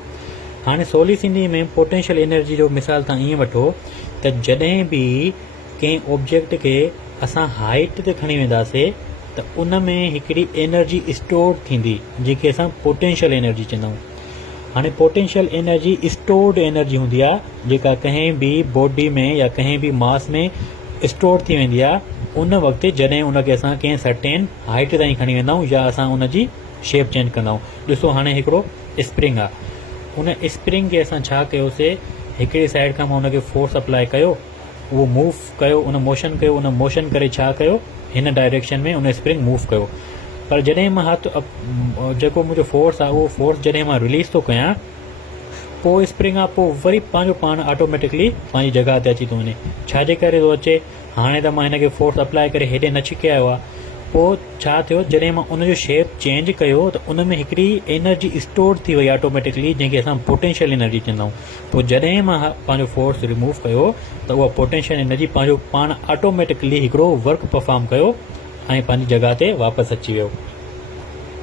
हाणे सवली सिंधी में पोटेंशियल एनर्जी जो मिसाल तव्हां ईअं वठो त जॾहिं बि कंहिं ऑब्जेक्ट खे असां हाइट ते खणी वेंदासीं त उन में हिकिड़ी एनर्जी स्टोर थींदी जेके असां पोटेंशियल एनर्जी चवंदा आहियूं। हाणे पोटेंशियल एनर्जी स्टोर्ड एनर्जी हूंदी आहे जेका कंहिं बि बॉडी में या कंहिं बि मास में स्टोर थी वेंदी आहे उन वक़्तु जॾहिं उनखे असां कंहिं सर्टेन हाइट ताईं खणी वेंदा आहियूं या असां उनजी शेप चेंज कंदा आहियूं। ॾिसो हाणे हिकिड़ो स्प्रिंग आहे, उन स्प्रिंग खे असां छा कयोसीं, हिकिड़ी साइड खां मां उनखे फोर्स अप्लाई कयो, उहो मूव कयो, उन मोशन करे छा कयो, हिन डायरेक्शन में उन स्प्रिंग मूव कयो। पर जॾहिं मां जेको मुंहिंजो फोर्स आहे उहो फोर्स जॾहिं मां रिलीज़ थो कयां, पोइ स्प्रिंग आहे पोइ वरी पंहिंजो पाण ऑटोमेटिकली पंहिंजी जॻह ते अची थो वञे। छाजे करे थो अचे? हाणे त मां हिनखे फोर्स अप्लाई करे हेॾे न छिके आयो आहे, पोइ छा थियो, जॾहिं मां उनजो शेप चेंज कयो त उन में हिकिड़ी एनर्जी स्टोर थी वई ऑटोमेटिकली, जंहिंखे असां पोटेंशियल एनर्जी चवंदा आहियूं। पोइ जॾहिं मां पंहिंजो फोर्स रिमूव कयो त उहा पोटेंशियल एनर्जी पंहिंजो पाण ऑटोमेटिकली हिकिड़ो वर्क परफॉर्म कयो ऐं पंहिंजी जॻह ते वापसि अची वियो।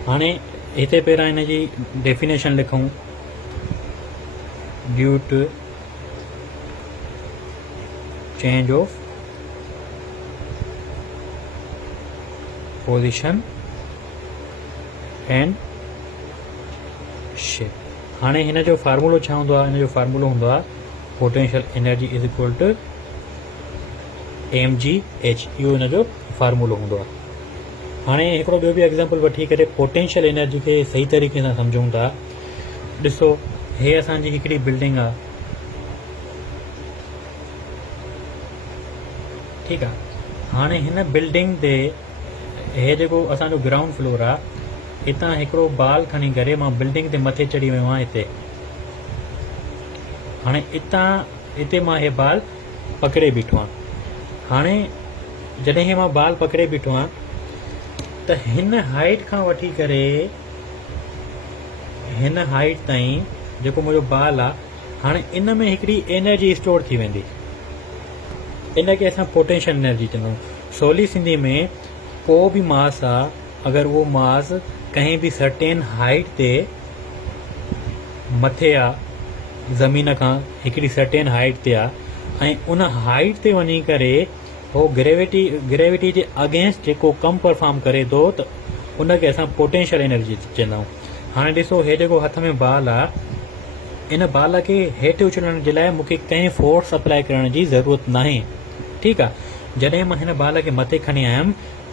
हाणे हिते पहिरां हिन जी डेफिनेशन लिखूं, due to change of position and shape. हाणे हिन जो फार्मूलो छा हूंदो आहे? हिन जो फार्मूलो हूंदो आहे potential energy is equal to mgh। इहो हिन जो फार्मूलो हूंदो आहे। हाणे हिकिड़ो ॿियो बि एग्ज़ाम्पल वठी करे पोटेंशियल एनर्जी खे सही तरीक़े सां सम्झूं था। ॾिसो हे असांजी हिकिड़ी बिल्डिंग आहे। ठीकु आहे, हाणे हिन बिल्डिंग ते हे जेको असांजो ग्राउंड फ्लोर आहे, हितां हिकिड़ो बाल खणी करे मां बिल्डिंग ते मथे चढ़ी वियो आहियां हिते। हाणे हिते मां हे बाल पकड़े बीठो आहियां। हाणे जॾहिं मां बाल पकड़े बीठो आहियां त हिन हाइट खां वठी करे हिन हाइट ताईं जेको मुंहिंजो बाल आहे, हाणे इन में हिकिड़ी एनर्जी स्टोर थी वेंदी, इनखे असां पोटेंशियल एनर्जी चवंदा आहियूं। सवली सिंधी में को बि मास आहे, अगरि उहो मास कंहिं बि सर्टेन हाइट ते मथे आहे, ज़मीन खां हिकिड़ी सर्टेन हाइट ते आहे, ऐं उन हाइट ते वञी करे उहो ग्रेविटी जे अगेंस्ट जेको कमु परफॉर्म करे थो त उनखे असां पोटेंशियल एनर्जी चवंदा आहियूं। हाणे ॾिसो हे जेको हथ में बाल आहे, इन बाल खे हेठि उछलण जे लाइ मूंखे कंहिं फोर्स अप्लाई करण जी ज़रूरत नाहे। ठीकु आहे, जॾहिं मां हिन बाल खे मथे खणी आयुमि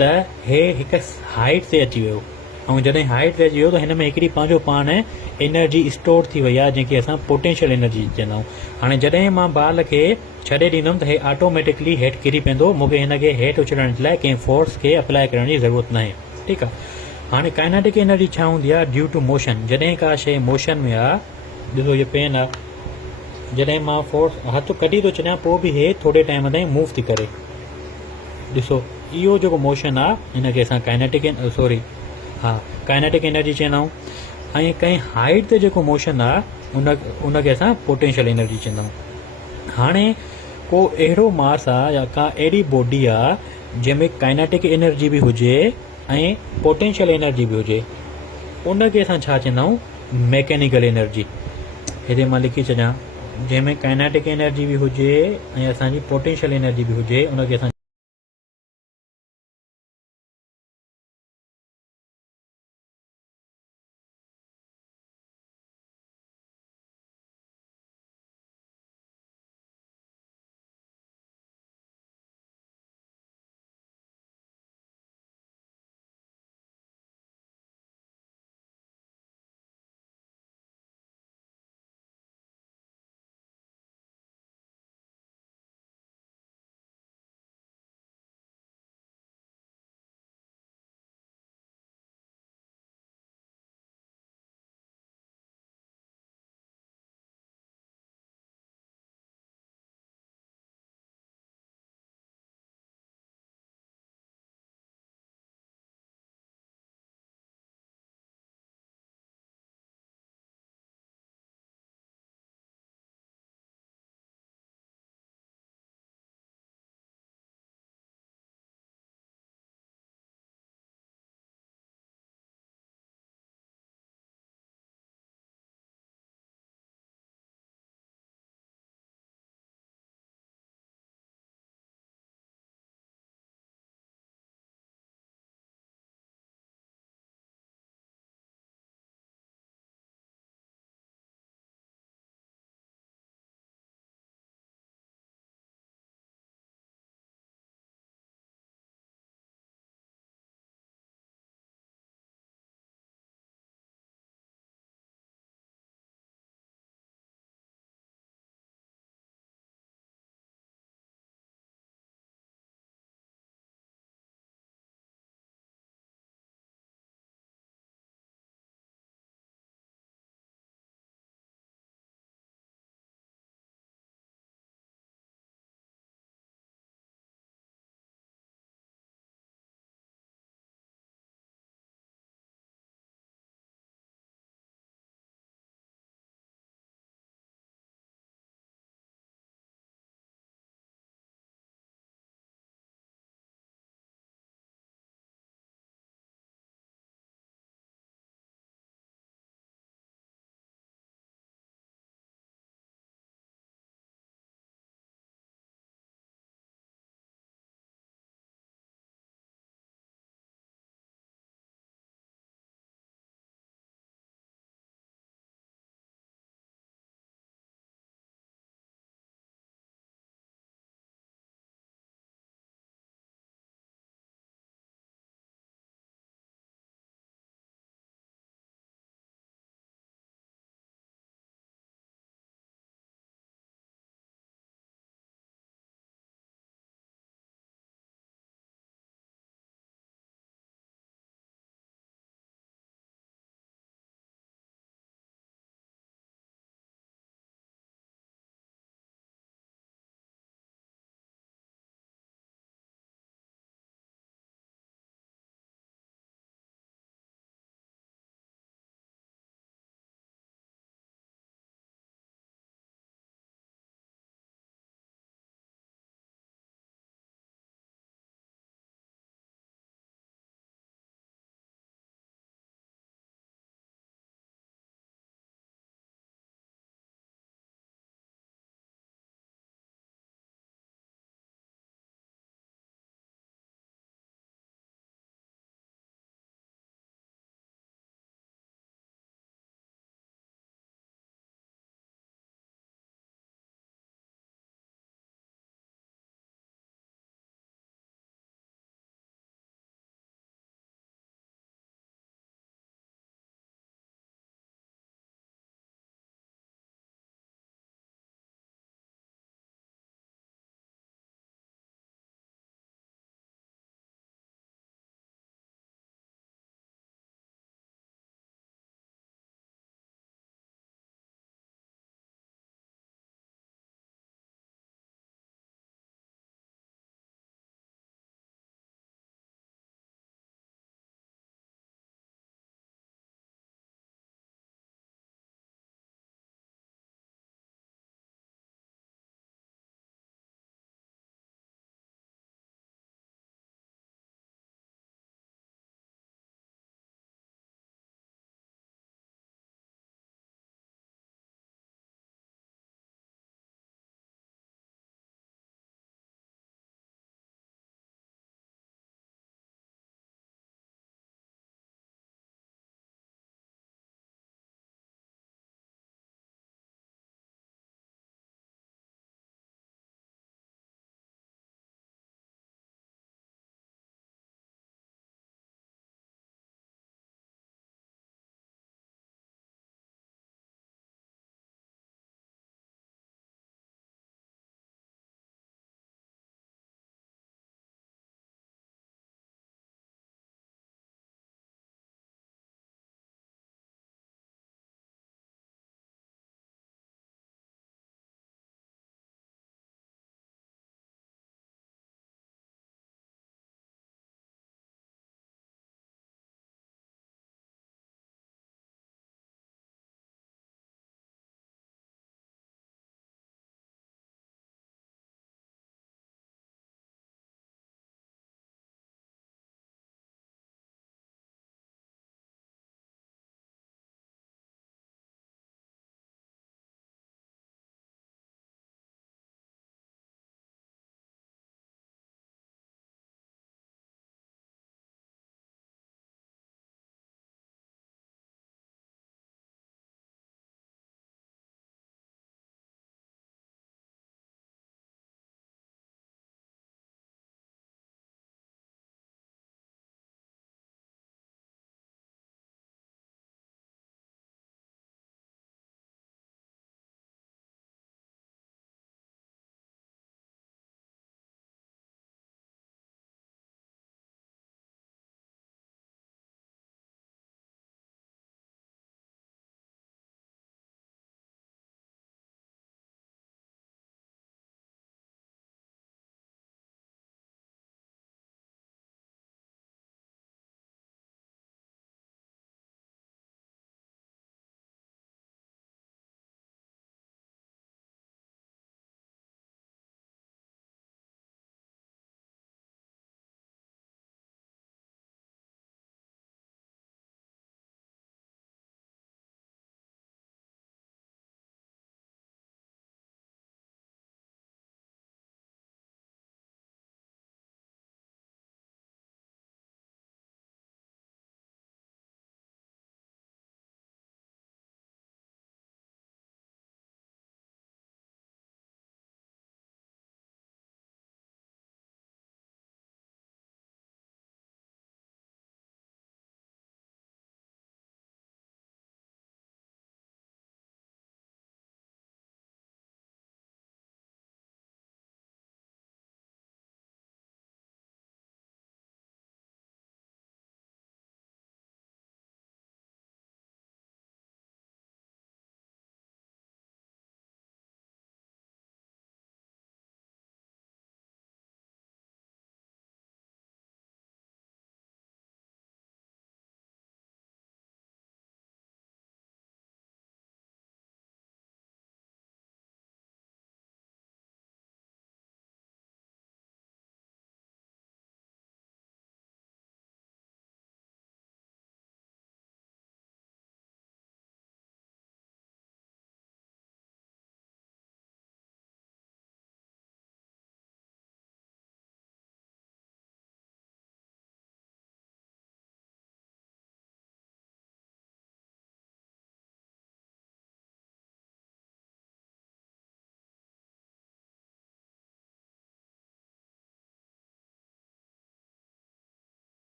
त हे हिकु हाइट ते अची वियो ऐं जॾहिं हाइट रहिजी वियो त हिन में हिकिड़ी पंहिंजो पाण एनर्जी स्टोर थी वई आहे जंहिंखे असां पोटेंशियल एनर्जी चवंदा आहियूं। हाणे जॾहिं मां बाल खे छॾे ॾींदुमि त हे ऑटोमेटिकली हेठि किरी पवंदो, मूंखे हिन खे हेठि उछलण जे लाइ कंहिं फोर्स खे अप्लाई करण जी ज़रूरत न आहे। ठीकु आहे। हाणे काइनेटिक एनर्जी छा हूंदी आहे? Due to motion. जॾहिं का शइ मोशन में आहे, ॾिसो इहो पेन आहे, जॾहिं मां फोर्स हथु कढी थो छॾियां पोइ बि हे थोरे टाइम ताईं मूव थी करे। ॾिसो इहो जेको मोशन आहे हिनखे असां काइनेटिक एनर्जी चवंदा आहियूं। ऐं कंहिं हाइट ते जेको मोशन आहे उनखे असां पोटेंशियल एनर्जी चवंदा आहियूं। हाणे को अहिड़ो मास आहे या का अहिड़ी बॉडी आहे जंहिंमें काइनेटिक एनर्जी बि हुजे ऐं पोटेंशियल एनर्जी बि हुजे, उनखे असां छा चवंदा आहियूं? Mechanical energy. हिते मां लिखी छॾियां, जंहिंमें काइनेटिक एनर्जी बि हुजे ऐं असांजी पोटेंशियल एनर्जी बि हुजे, उनखे असां